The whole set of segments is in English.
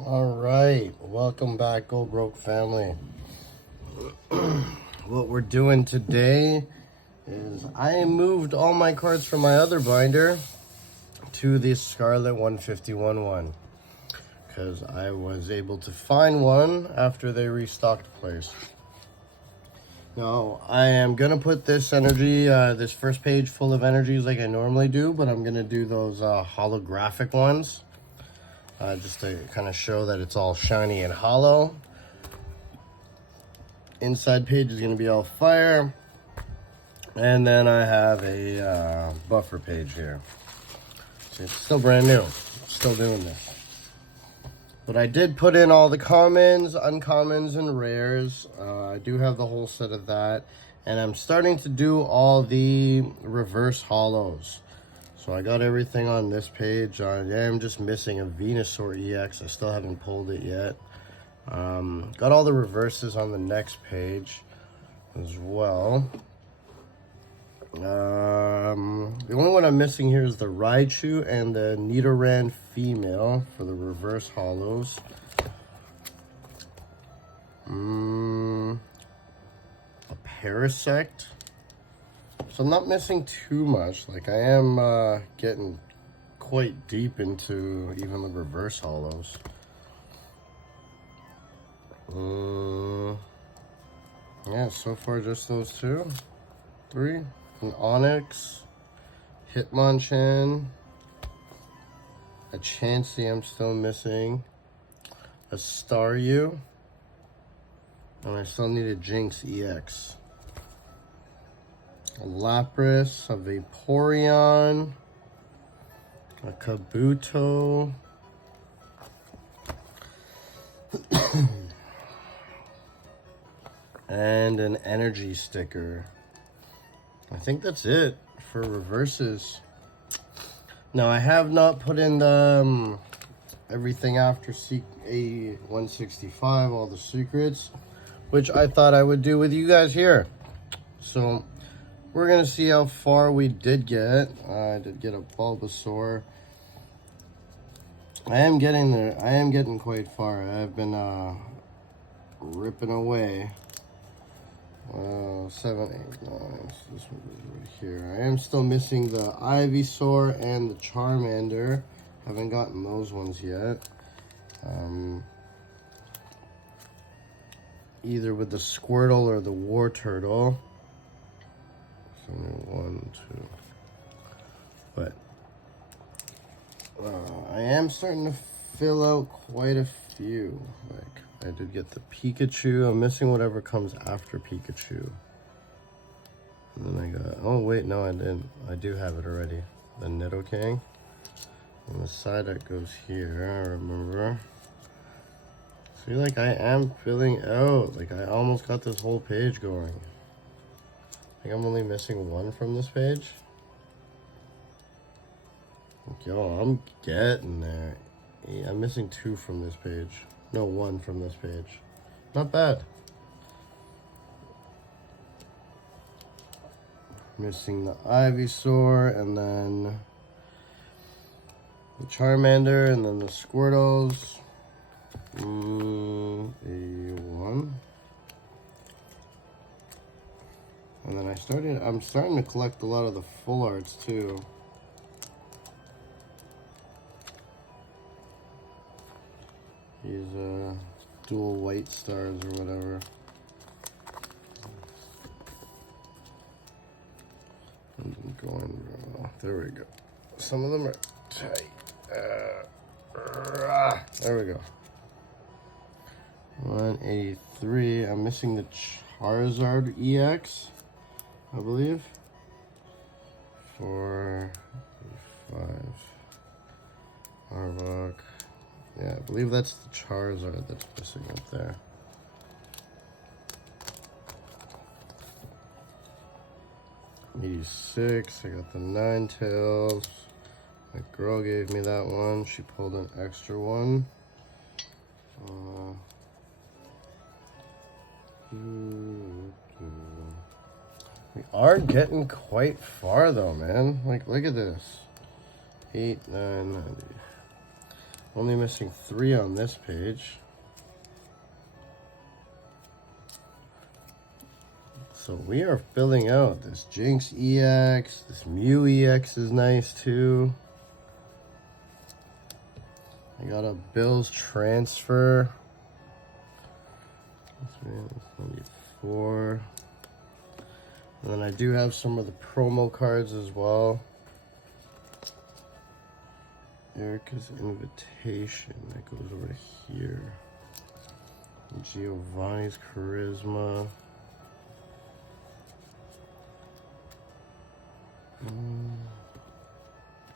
All right, welcome back, GoBroke Family. What we're doing today is I moved all my cards from my other binder to the Scarlet 151 because I was able to find one after they restocked the place. Now, I am going to put this energy, this first page full of energies like I normally do, but I'm going to do those holographic ones. Just to kind of show that it's all shiny and hollow. Inside page is going to be all fire. And then I have a buffer page here. So it's still brand new. Still doing this. But I did put in all the commons, uncommons, and rares. I do have the whole set of that. And I'm starting to do all the reverse hollows. So I got everything on this page. I am just missing a Venusaur EX. I still haven't pulled it yet. Got all the reverses on the next page as well. The only one I'm missing here is the Raichu and the Nidoran female for the reverse hollows. A Parasect. So I'm not missing too much. Like I am getting quite deep into even the reverse hollows. Yeah, so far just those two. 3. An Onyx, Hitmonchan, a Chansey I'm still missing, a Staryu, and I still need a Jinx EX. A Lapras, a Vaporeon, a Kabuto, and an energy sticker. I think that's it for reverses. Now I have not put in the everything after A165, all the secrets, which I thought I would do with you guys here. So we're gonna see how far we did get. I did get a Bulbasaur. I am getting there. I am getting quite far. I've been ripping away. 7, 8, 9. So this one is right here. I am still missing the Ivysaur and the Charmander. Haven't gotten those ones yet. Either with the Squirtle or the War Turtle. So 1, 2. But I am starting to fill out quite a few. Like I did get the Pikachu. I'm missing whatever comes after Pikachu. And then I got, oh wait, no I didn't. I do have it already. The Nidoking. On the side that goes here, I remember. See, like I am filling out. Like I almost got this whole page going. I think I'm only missing 1 from this page. Like, yo, I'm getting there. Yeah, I'm missing 2 from this page. No, 1 from this page. Not bad. Missing the Ivysaur, and then the Charmander, and then the Squirtles. A1. And then I'm starting to collect a lot of the full arts too. These dual white stars or whatever. I'm going, there we go. Some of them are tight. There we go. 183. I'm missing the Charizard EX, I believe. 4, 5. Arbok. Yeah, I believe that's the Charizard that's missing up there. '86. I got the Ninetales. My girl gave me that one. She pulled an extra one. We are getting quite far though, man. Like, look at this. 8, 9, 90. Only missing 3 on this page. So we are filling out this Jinx EX. This Mew EX is nice too. I got a Bills transfer. That's 94. And then I do have some of the promo cards as well. Erica's Invitation, that goes over here. Giovanni's Charisma.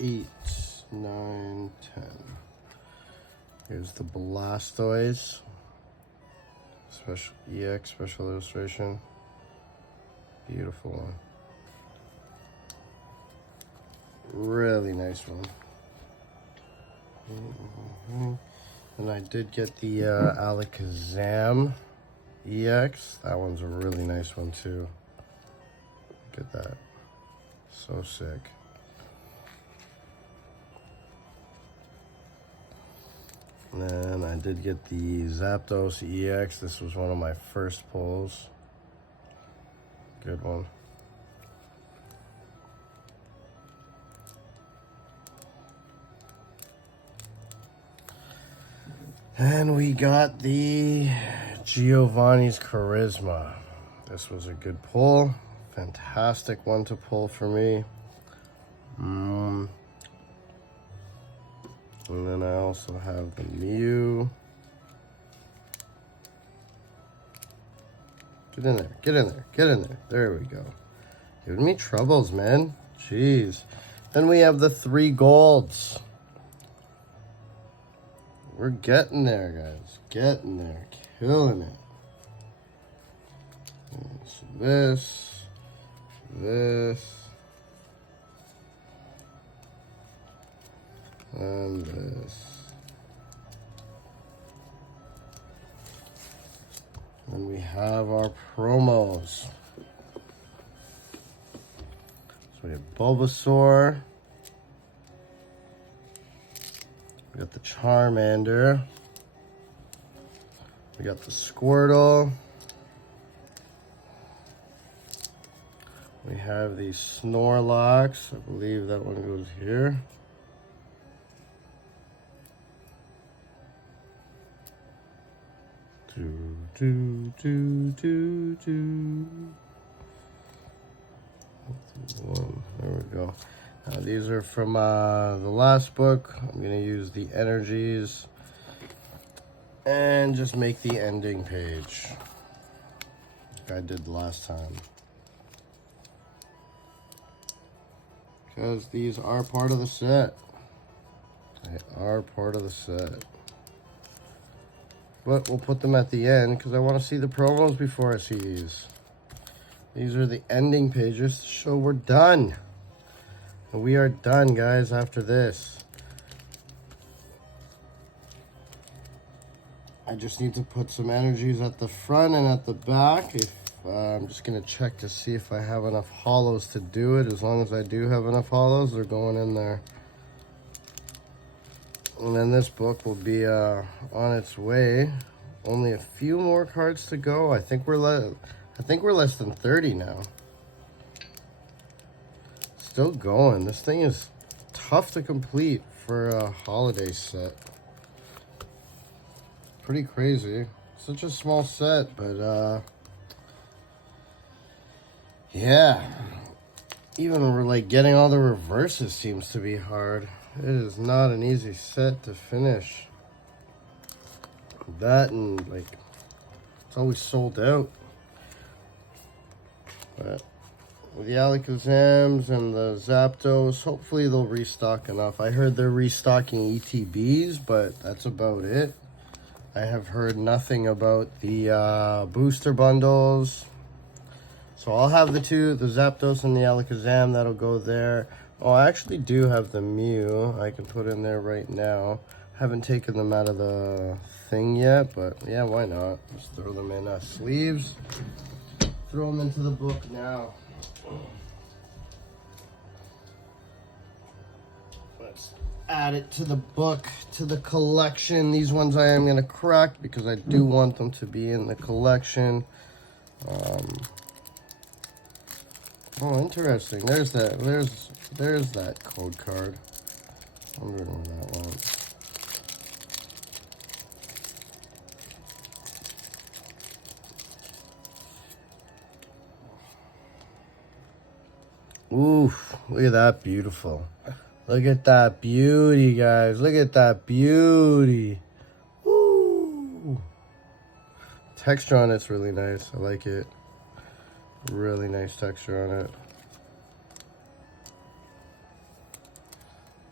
8, 9, 10. Here's the Blastoise. Special EX, special illustration. Beautiful one. Really nice one. And I did get the Alakazam EX. That one's a really nice one too. Look at that. So sick. And then I did get the Zapdos EX. This was one of my first pulls. Good one. And we got the Giovanni's Charisma. This was a good pull. Fantastic one to pull for me. And then I also have the Mew. Get in there, get in there, get in there. There we go. Giving me troubles, man. Jeez. Then we have the 3 golds. We're getting there, guys. Getting there. Killing it. So this, and this. And we have our promos. So we have Bulbasaur. We got the Charmander. We got the Squirtle. We have the Snorlax. I believe that one goes here. One. There we go. These are from the last book. I'm going to use the energies and just make the ending page like I did last time. Because these are part of the set. They are part of the set. But we'll put them at the end because I want to see the promos before I see these. These are the ending pages to show we're done. And we are done, guys, after this. I just need to put some energies at the front and at the back. I'm just going to check to see if I have enough hollows to do it. As long as I do have enough hollows, they're going in there. And then this book will be on its way. Only a few more cards to go. I think we're less than 30 now. Still going. This thing is tough to complete for a holiday set. Pretty crazy. Such a small set, but yeah. Even like getting all the reverses seems to be hard. It is not an easy set to finish. That and like it's always sold out. But with the Alakazams and the Zapdos, hopefully they'll restock enough. I heard they're restocking ETBs, but that's about it. I have heard nothing about the booster bundles. So I'll have the Zapdos and the Alakazam, that'll go there. Oh, I actually do have the Mew I can put in there right now. Haven't taken them out of the thing yet, but yeah, why not? Just throw them in sleeves. Throw them into the book now. add it to the book, to the collection. These ones I am gonna crack because I do want them to be in the collection. Oh, interesting. There's that. There's that code card. I wonder where that went. Oof, look at that beautiful. Look at that beauty, guys. Look at that beauty. Ooh. Texture on it's really nice. I like it. Really nice texture on it.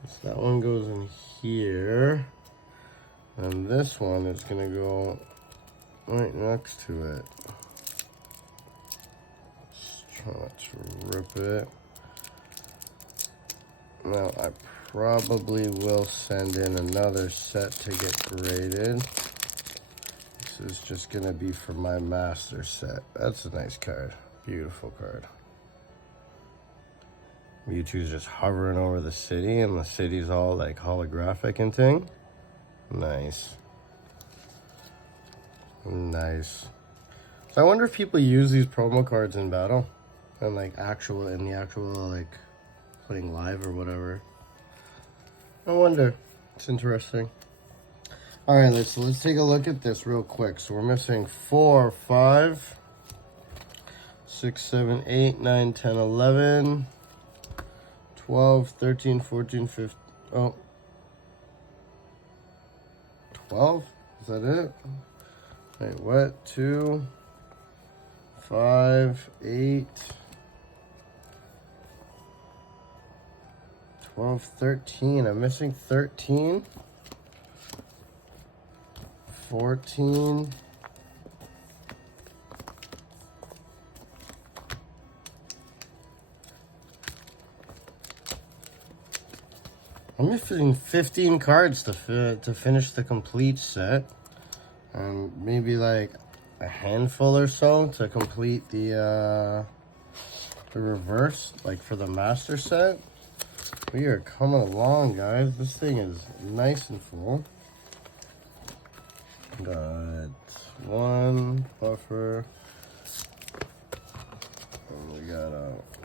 So that one goes in here. And this one is going to go right next to it. Just try not to rip it. Now, I probably will send in another set to get graded. This is just going to be for my master set. That's a nice card. Beautiful card. Mewtwo's just hovering over the city, and the city's all like holographic and thing. Nice. Nice. So I wonder if people use these promo cards in battle and like in the actual like playing live or whatever. I wonder. It's interesting. All right, let's take a look at this real quick. So we're missing 4, 5, 6, 7, 8, 9, 10, 11, 12, 13, 14, 15. Oh. 12? Is that it? Wait, what? 2, 5, 8, 12, 13. I'm missing 13. 14. I'm missing 15 cards to finish the complete set, and maybe like a handful or so to complete the reverse, like for the master set. We are coming along, guys. This thing is nice and full. Got one buffer, and we got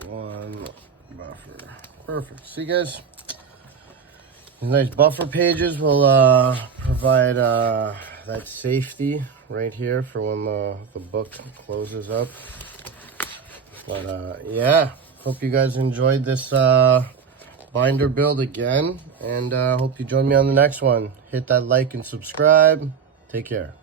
one buffer. Perfect. See, guys, these nice buffer pages will provide that safety right here for when the book closes up. But yeah, hope you guys enjoyed this binder build again, and hope you join me on the next one. Hit that like and subscribe. Take care.